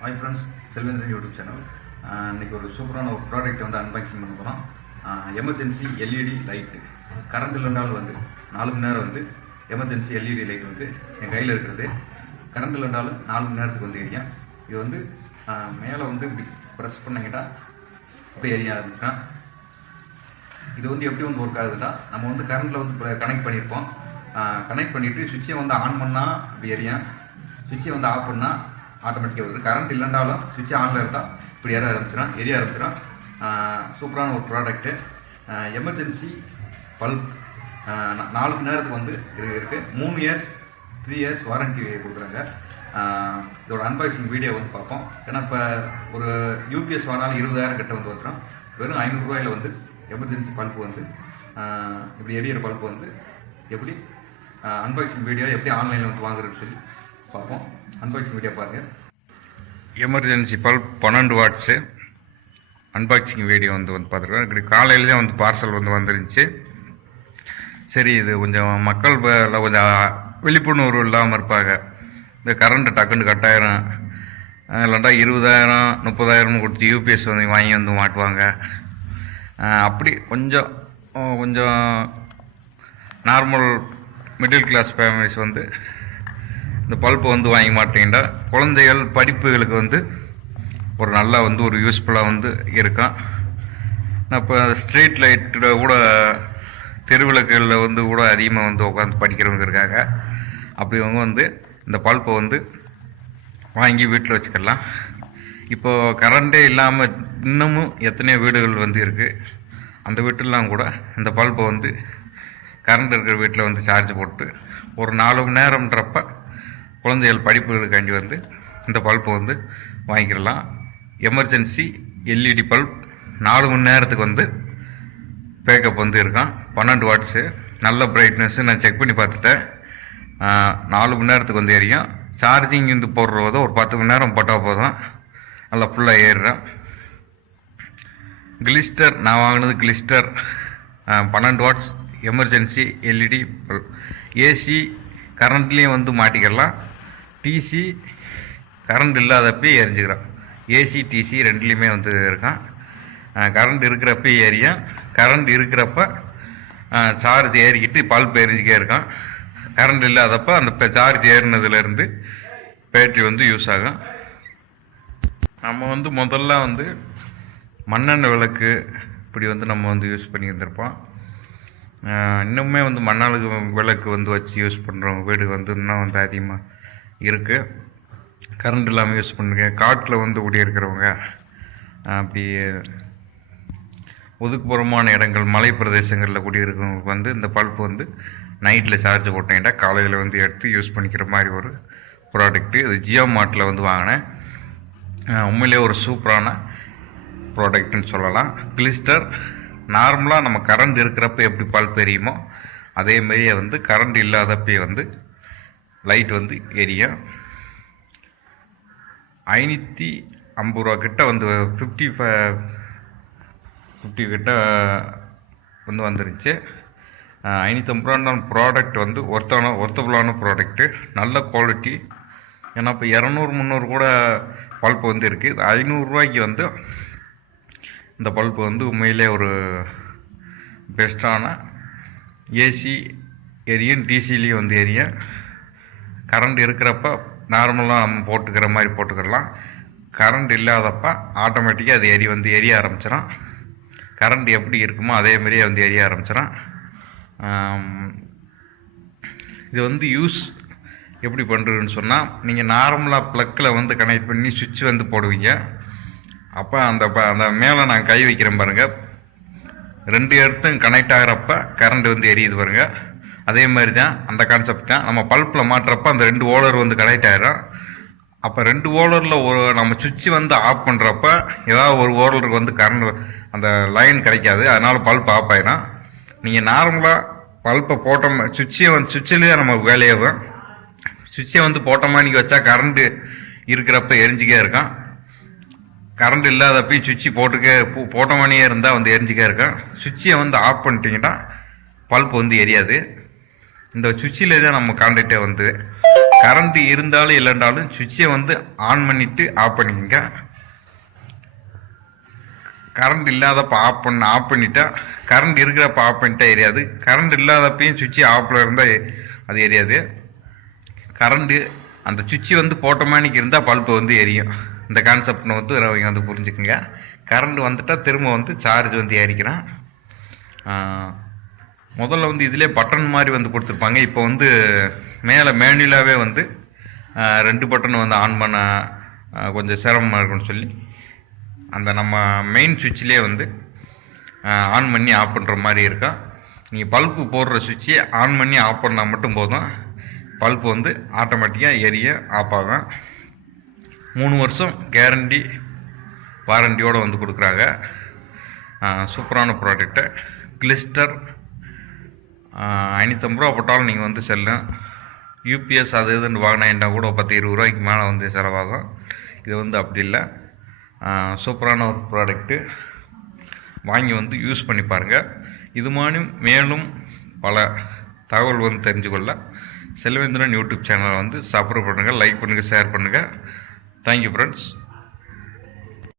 Hi friends, Selvendran YouTube channel. இன்றைக்கி ஒரு சூப்பரான ஒரு ப்ராடக்ட் வந்து அன்பாக்சிங் பண்ண போகிறோம். Emergency LED light. கரண்ட் இல்லைனாலும் வந்து 4 மணி நேரம் வந்து எமர்ஜென்சி எல்இடி லைட் வந்து என் கையில் இருக்கிறது. கரண்ட் இல்லைனாலும் 4 மணி நேரத்துக்கு வந்து எரியும். இது வந்து மேலே வந்து இப்படி ப்ரெஸ் பண்ணிக்கிட்டா இப்படி எரிய ஆரம்பிச்சுன்னா, இது வந்து எப்படி வந்து ஒர்க் ஆகுதுன்னா, நம்ம வந்து கரண்ட்டில் வந்து கனெக்ட் பண்ணியிருப்போம். கனெக்ட் பண்ணிவிட்டு சுவிட்சை வந்து ஆன் பண்ணால் இப்படி எரியும், சுவிட்சை வந்து ஆஃப் பண்ணால் ஆட்டோமேட்டிக்காக வருது. கரண்ட் இல்லைண்டாலும் சுவிட்ச் ஆனில் இருந்தால் இப்படி எரிய ஆரம்பிச்சிடும். சூப்பரான ஒரு ப்ராடக்ட்டு. Emergency bulb. 4 மணி நேரத்துக்கு வந்து இருக்குது. 3 இயர்ஸ் 3 இயர்ஸ் வாரண்டி கொடுக்குறாங்க. இதோட அன்பாக்சிங் வீடியோ வந்து பார்ப்போம். ஏன்னா இப்போ ஒரு யூபிஎஸ் வாங்கினாலும் 20,000 கிட்ட வந்து வந்துடும். வெறும் 500 ரூபாயில் வந்து எமர்ஜென்சி பல்ப் வந்து இப்படி எரியிற பல்ப் வந்து எப்படி அன்பாக்சிங் வீடியோ எப்படி ஆன்லைனில் வந்து வாங்குறதுன்னு சொல்லி பார்ப்போம். அன்பாக்சிங் வீடியோ பாருங்கள். Emergency bulb 12 watts unboxing video வந்து பார்த்துருக்கோம். இப்படி காலையில் தான் வந்து பார்சல் வந்து வந்துருந்துச்சு. சரி, இது கொஞ்சம் மக்கள் கொஞ்சம் விழிப்புணர்வு இல்லாமல் இருப்பாங்க. இந்த கரண்ட்டு டக்குன்னு கட்டாயிரம், இல்லைண்டா 20,000 30,000 கொடுத்து யூபிஎஸ் வந்து வாங்கி வந்து மாட்டுவாங்க. அப்படி கொஞ்சம் நார்மல் மிடில் கிளாஸ் ஃபேமிலிஸ் வந்து இந்த பல்ப்பை வந்து வாங்கி மாட்டீங்கன்னா குழந்தைகள் படிப்புகளுக்கு வந்து ஒரு நல்லா வந்து ஒரு யூஸ்ஃபுல்லாக வந்து இருக்கும். நான் இப்போ ஸ்ட்ரீட் லைட்டில் கூட தெருவிளக்குகளில் வந்து கூட அதிகமாக வந்து உட்காந்து படிக்கிறவங்க இருக்காங்க. அப்படிவங்க வந்து இந்த பல்ப்பை வந்து வாங்கி வீட்டில் வச்சுக்கலாம். இப்போது கரண்டே இல்லாமல் இன்னமும் எத்தனையோ வீடுகள் வந்து இருக்குது. அந்த வீட்டிலலாம் கூட இந்த பல்ப்பை வந்து கரண்ட் இருக்கிற வீட்டில் வந்து சார்ஜ் போட்டு ஒரு 4 மணி நேரம்ன்றப்ப குழந்தைகள் படிப்புகளுக்காண்டி வந்து இந்த பல்ப்பை வந்து வாங்கிக்கலாம். எமர்ஜென்சி எல்இடி பல்ப் 4 மணி நேரத்துக்கு வந்து பேக்கப் வந்து இருக்கான். 12 வாட்ஸு நல்ல பிரைட்னஸ்ஸு. நான் செக் பண்ணி பார்த்துட்டேன். 4 மணி நேரத்துக்கு வந்து எரியும். சார்ஜிங் வந்து போடுறதோ ஒரு 10 மணி நேரம் போட்டால் போதும், நல்லா ஃபுல்லாக ஏறுறேன். கிளிஸ்டர் நான் வாங்கினது கிளிஸ்டர் 12 watts emergency LED bulb. AC கரண்ட்லேயும் வந்து மாட்டிக்கலாம். டிசி கரண்ட் இல்லாதப்பே எரிஞ்சுக்கிறோம். ஏசி டிசி ரெண்டுலேயுமே வந்து இருக்கான். கரண்ட் இருக்கிறப்ப ஏரியும், கரண்ட் இருக்கிறப்ப சார்ஜ் ஏறிக்கிட்டு பல்ப் எரிஞ்சிக்கே இருக்கான். கரண்ட் இல்லாதப்போ அந்த சார்ஜ் ஏறினதுலேருந்து பேட்டரி வந்து யூஸ் ஆகும். நம்ம வந்து முதல்ல வந்து மண்ணெண்ணெய் விளக்கு இப்படி வந்து நம்ம வந்து யூஸ் பண்ணி இருந்திருப்போம். இன்னுமே வந்து மண்ணாளுக்கு விளக்கு வந்து வச்சு யூஸ் பண்ணுறவங்க வீடு வந்து இன்னும் வந்து அதிகமாக இருக்குது. கரண்ட் இல்லாமல் யூஸ் பண்ணுங்க. காட்டில் வந்து குடியிருக்கிறவங்க, அப்படி ஒதுக்குப்புறமான இடங்கள் மலை பிரதேசங்களில் குடியிருக்கிறவங்களுக்கு வந்து இந்த பல்ப் வந்து நைட்டில் சார்ஜ் போட்டீங்கன்னா காலையில் வந்து எடுத்து யூஸ் பண்ணிக்கிற மாதிரி ஒரு ப்ராடக்ட்டு. இது ஜியோ மார்ட்டில் வந்து வாங்கினேன். உண்மையிலே ஒரு சூப்பரான ப்ராடக்ட்னு சொல்லலாம். கிளிஸ்டர் நார்மலாக நம்ம கரண்ட் இருக்கிறப்ப எப்படி பல்ப் எரியுமோ அதேமாரியே வந்து கரண்ட் இல்லாதப்பே வந்து லைட் வந்து எரியும். 550 ரூபா கிட்ட வந்து 50 கிட்ட வந்து வந்துருச்சு. 550 ரூபா ப்ராடக்ட் வந்து ஒர்த்தபுளான ப்ராடக்ட்டு, நல்ல குவாலிட்டி. ஏன்னா இப்போ 200-300 கூட பல்ப் வந்து இருக்குது. 500 ரூபாய்க்கு வந்து இந்த பல்ப் வந்து உண்மையிலே ஒரு பெஸ்ட்டான ஏசி எரியும், டிசிலையும் வந்து எரியும். கரண்ட் இருக்கிறப்ப நார்மலாக நம்ம போட்டுக்கிற மாதிரி போட்டுக்கிடலாம். கரண்ட் இல்லாதப்ப ஆட்டோமேட்டிக்காக அது எரிய ஆரம்பிச்சிடும். கரண்ட் எப்படி இருக்குமோ அதேமாரியே வந்து எரிய ஆரம்பிச்சிடும். இது வந்து யூஸ் எப்படி பண்ணுறதுன்னு சொன்னால், நீங்கள் நார்மலாக ப்ளக்கில் வந்து கனெக்ட் பண்ணி சுவிட்ச் வந்து போடுவீங்க. அப்போ அந்த மேலே நான் கை வைக்கிறேன் பாருங்கள், 2 இடத்தும் கனெக்ட் ஆகிறப்ப கரண்ட் வந்து எரியுது பாருங்கள். அதே மாதிரி தான் அந்த கான்செப்ட் தான். நம்ம பல்ப்பில் மாட்டுறப்ப அந்த 2 ஓலர் வந்து கனெக்ட் ஆகிடும். அப்போ 2 ஓலரில் நம்ம சுவிட்ச் வந்து ஆஃப் பண்ணுறப்ப ஏதாவது ஒரு ஓலருக்கு வந்து கரண்ட் அந்த லைன் கிடைக்காது, அதனால் பல்ப் ஆஃப் ஆகிடும். நீங்கள் நார்மலாக பல்ப்பை போட்ட சுவிட்சிலே நம்ம வேலையாகும். சுவிட்சை வந்து போட்ட மாதிரி வச்சா கரண்ட்டு இருக்கிறப்ப எரிஞ்சிக்கே இருக்கும். கரண்ட் இல்லாதப்பையும் சுவிட்சு போட்ட மாதிரியே இருந்தால் வந்து எரிஞ்சிக்கே இருக்கும். சுவிட்சை வந்து ஆஃப் பண்ணிட்டீங்கன்னா பல்ப் வந்து எரியாது. இந்த சுவிட்சிலே தான் நம்ம கான்டாக்டே வந்து கரண்ட் இருந்தாலும் இல்லைன்றாலும் சுவிட்சை வந்து ஆன் பண்ணிவிட்டு ஆஃப் பண்ணிக்கோங்க. கரண்ட் இல்லாதப்ப ஆஃப் பண்ணிட்டா, கரண்ட் இருக்கிறப்ப ஆஃப் பண்ணிட்டா எரியாது. கரண்ட் இல்லாதப்பையும் சுவிட்சு ஆஃபில் இருந்தால் அது எரியாது. கரண்ட்டு அந்த சுவிட்சு வந்து போட்டோமேனிக் இருந்தால் பல்பு வந்து எரியும். இந்த கான்செப்ட் வந்து அவங்க வந்து புரிஞ்சுக்குங்க. கரண்ட் வந்துட்டால் திரும்ப வந்து சார்ஜ் வந்து ஏறிக்கிறேன். முதல்ல வந்து இதிலே பட்டன் மாதிரி வந்து கொடுத்துருப்பாங்க. இப்போ வந்து மேலே மேனுவலாகவே வந்து 2 பட்டன் வந்து ஆன் பண்ண கொஞ்சம் சிரமமாக இருக்குன்னு சொல்லி அந்த நம்ம மெயின் சுவிட்சிலே வந்து ஆன் பண்ணி ஆஃப் பண்ணுற மாதிரி இருக்கும். நீங்கள் பல்பு போடுற சுவிட்சை ஆன் பண்ணி ஆஃப் பண்ணால் மட்டும் போதும், பல்பு வந்து ஆட்டோமேட்டிக்காக எரிய ஆஃப் ஆகும். 3 வருஷம் கேரண்டி வாரண்டியோடு வந்து கொடுக்குறாங்க. சூப்பரான ப்ராடக்ட்டு. கிளிஸ்டர் 550 ரூபா போட்டாலும் நீங்கள் வந்து செல்லும். யூபிஎஸ் அது இதுன்னு வாங்கினா கூட 10-20 ரூபாய்க்கு மேலே வந்து செலவாகும். இது வந்து அப்படி இல்லை. சூப்பரான ஒரு ப்ராடக்ட்டு. வாங்கி வந்து யூஸ் பண்ணி பாருங்கள். இது மாதிரி மேலும் பல தகவல் வந்து தெரிஞ்சுக்கொள்ள செல்வேந்திரன் யூடியூப் சேனலை வந்து சப்ஸ்கிரைப் பண்ணுங்கள், லைக் பண்ணுங்கள், ஷேர் பண்ணுங்கள். Thank you friends.